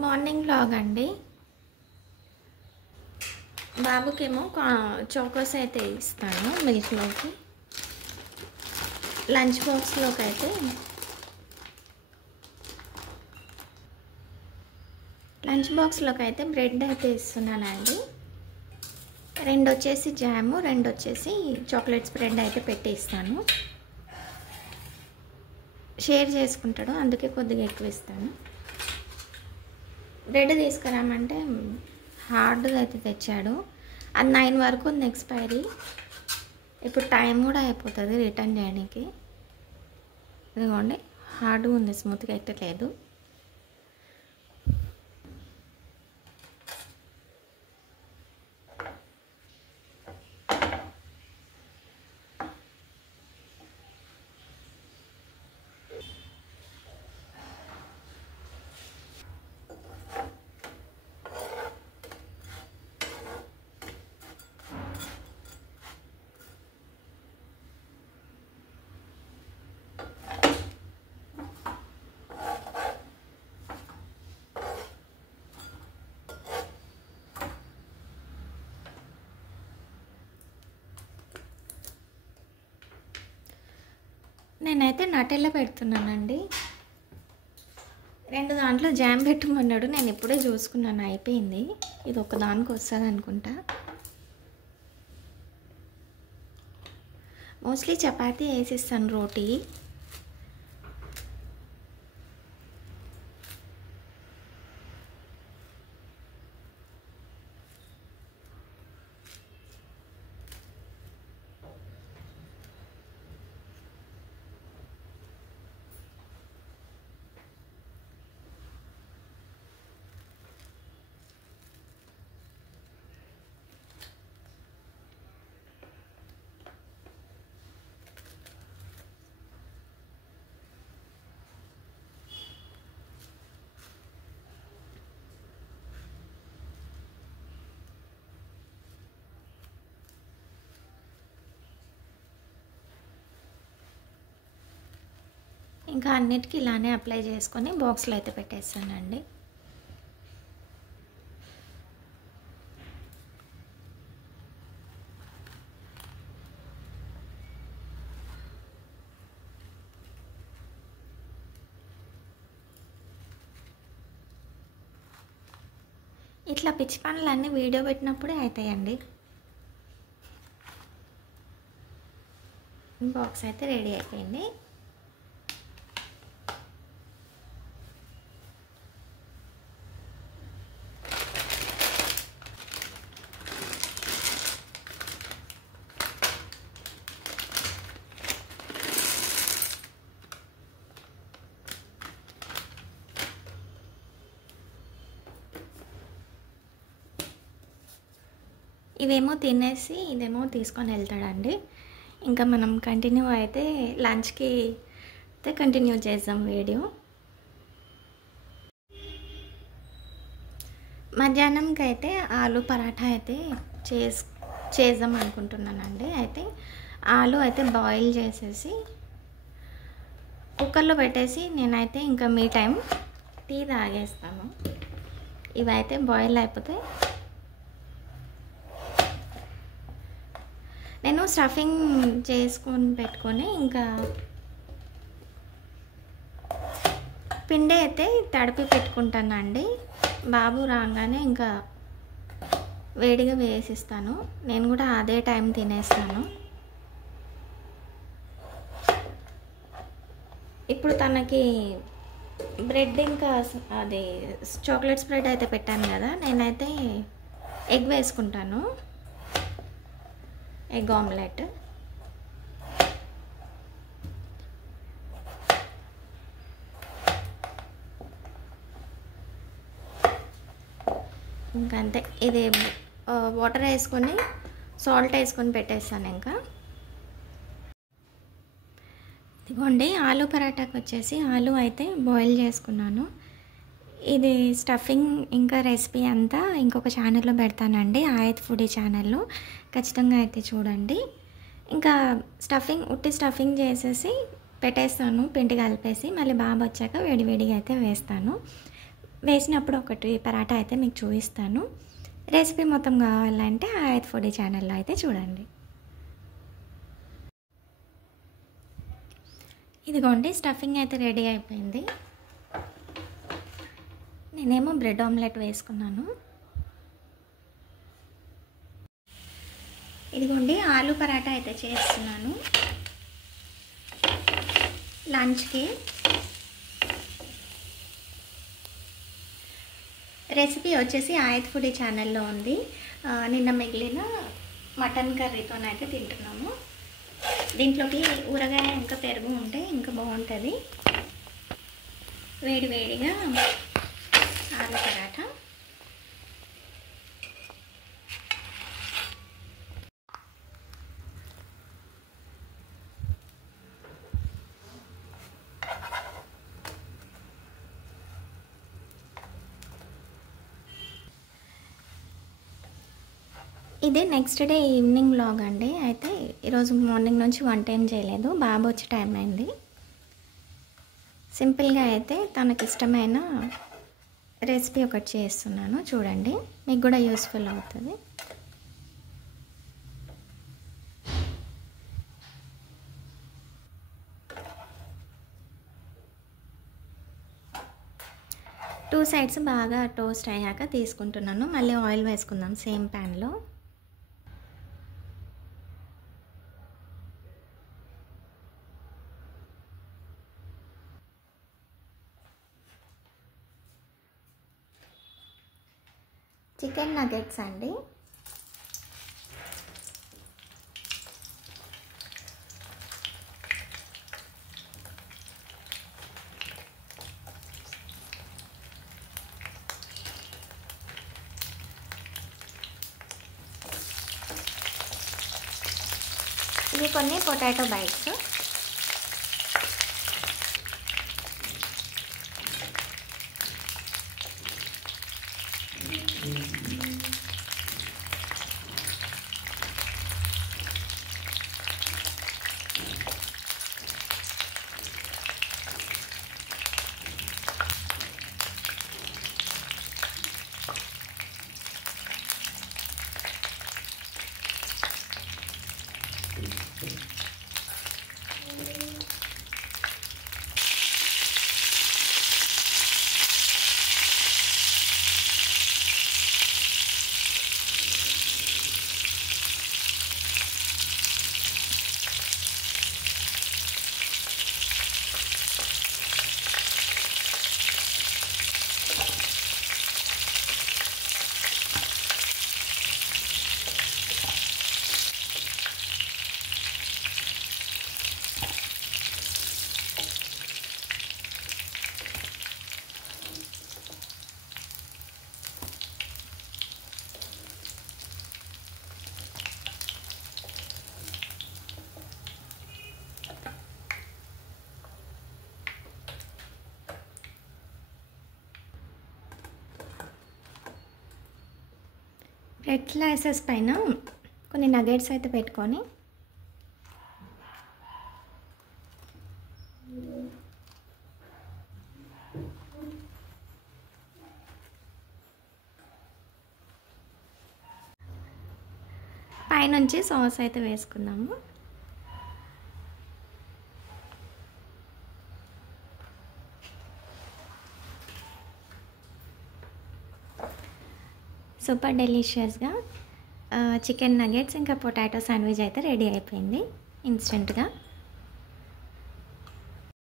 Morning vlog అండి. బాబుకేమో Chocos అయితే ఇస్తాను మిల్క్లోకి. లంచ్ బాక్స్లోకి అయితే బ్రెడ్ అయితే ఇస్తున్నానండి. 2 వచ్చేసి జాము, 2 వచ్చేసి చాక్లెట్ స్ప్రెడ్ అయితే పెట్టి ఇస్తాను. షేర్ చేసుకుంటాడు, అందుకే కొద్దిగా ఎక్కువ ఇస్తాను. బ్రెడ్ తీసుకురామంటే హార్డ్గా అయితే తెచ్చాడు. అది 9 వరకు ఉంది ఎక్స్పైరీ. ఇప్పుడు టైం కూడా అయిపోతుంది రిటర్న్ చేయడానికి. ఇదిగోండి, హార్డ్గా ఉంది, స్మూత్గా అయితే లేదు. నేనైతే నటెల్లా పెడుతున్నానండి. 2 దాంట్లో జామ్ పెట్టమన్నాడు, నేను ఇప్పుడే చూసుకున్నాను, అయిపోయింది. ఇది ఒక దానికి వస్తుంది అనుకుంటా. మోస్ట్లీ చపాతీ వేసిస్తాను, రోటీ. ఇంకా అన్నిటికీ ఇలానే అప్లై చేసుకొని బాక్స్లో అయితే పెట్టేస్తానండి. ఇట్లా పిచ్చి పనులన్నీ వీడియో పెట్టినప్పుడే అవుతాయండి. బాక్స్ అయితే రెడీ అయిపోయింది. ఇవేమో తినేసి ఇదేమో తీసుకొని వెళ్తాడండి. ఇంకా మనం కంటిన్యూ అయితే లంచ్కి అయితే కంటిన్యూ చేద్దాం వీడియో. మధ్యాహ్నంకి అయితే ఆలు పరాఠా అయితే చేద్దాం అనుకుంటున్నానండి. అయితే ఆలు అయితే బాయిల్ చేసేసి కుక్కర్లో పెట్టేసి నేనైతే ఇంకా మీ టైం టీ తాగేస్తాను. ఇవైతే బాయిల్ అయిపోతే నేను స్టఫింగ్ చేసుకొని పెట్టుకొని ఇంకా పిండి అయితే తడిపి పెట్టుకుంటానండి. బాబు రాగానే ఇంకా వేడిగా వేసిస్తాను. నేను కూడా అదే టైం తినేస్తాను. ఇప్పుడు తనకి బ్రెడ్ ఇంకా అది చాక్లెట్ స్ప్రెడ్ అయితే పెట్టాను కదా, నేనైతే ఎగ్ వేసుకుంటాను, ఎగ్ ఆమ్లెట్. ఇంకా అంతే, ఇది వాటర్ వేసుకొని సాల్ట్ వేసుకొని పెట్టేస్తాను. ఇంకా ఇదిగోండి, ఆలు పరాటాకు వచ్చేసి ఆలు అయితే బాయిల్ చేసుకున్నాను. ఇది స్టఫింగ్ ఇంకా రెసిపీ అంతా ఇంకొక ఛానల్లో పెడతానండి, ఆయత్ ఫుడీ ఛానల్లో, ఖచ్చితంగా అయితే చూడండి. ఇంకా ఉట్టి స్టఫింగ్ చేసేసి పెట్టేస్తాను, పిండి కలిపేసి. మళ్ళీ బాబు వచ్చాక వేడివేడిగా అయితే వేస్తాను. వేసినప్పుడు ఒకటి పరాటా అయితే మీకు చూపిస్తాను. రెసిపీ మొత్తం కావాలంటే ఆయత్ ఫుడీ ఛానల్లో అయితే చూడండి. ఇదిగోండి స్టఫింగ్ అయితే రెడీ అయిపోయింది. నేనేమో బ్రెడ్ ఆమ్లెట్ వేసుకున్నాను. ఇదిగోండి ఆలు పరాటా అయితే చేస్తున్నాను లంచ్కి. రెసిపీ వచ్చేసి ఆయత్ ఫుడీ ఛానల్లో ఉంది. నిన్న మిగిలిన మటన్ కర్రీతోనైతే తింటున్నాము. దీంట్లోకి ఊరగాయ ఇంకా పెరుగు ఉంటే ఇంకా బాగుంటుంది. వేడి వేడిగా ఆలు పరాటా. ఇది నెక్స్ట్ డే ఈవినింగ్ వ్లాగ్ అండి. అయితే ఈరోజు మార్నింగ్ నుంచి వంట ఏం చేయలేదు, బాబు వచ్చి టైం అయింది. సింపుల్గా అయితే తనకి ఇష్టమైన రెసిపీ ఒకటి చేస్తున్నాను, చూడండి, మీకు కూడా యూస్ఫుల్ అవుతుంది. టూ సైడ్స్ బాగా టోస్ట్ అయ్యాక తీసుకుంటున్నాను. మళ్ళీ ఆయిల్ వేసుకుందాం సేమ్ ప్యాన్లో. చికెన్ నగెట్స్ అండి. ఇవి కొన్ని పొటాటో బైట్స్. బ్రెడ్ స్లైసెస్ పైన కొన్ని నగెట్స్ అయితే పెట్టుకొని పైనుంచి సాస్ అయితే వేసుకుందాము. సూపర్ డెలిషియస్గా చికెన్ నగెట్స్ ఇంకా పొటాటో శాండ్విచ్ అయితే రెడీ అయిపోయింది ఇన్స్టెంట్గా.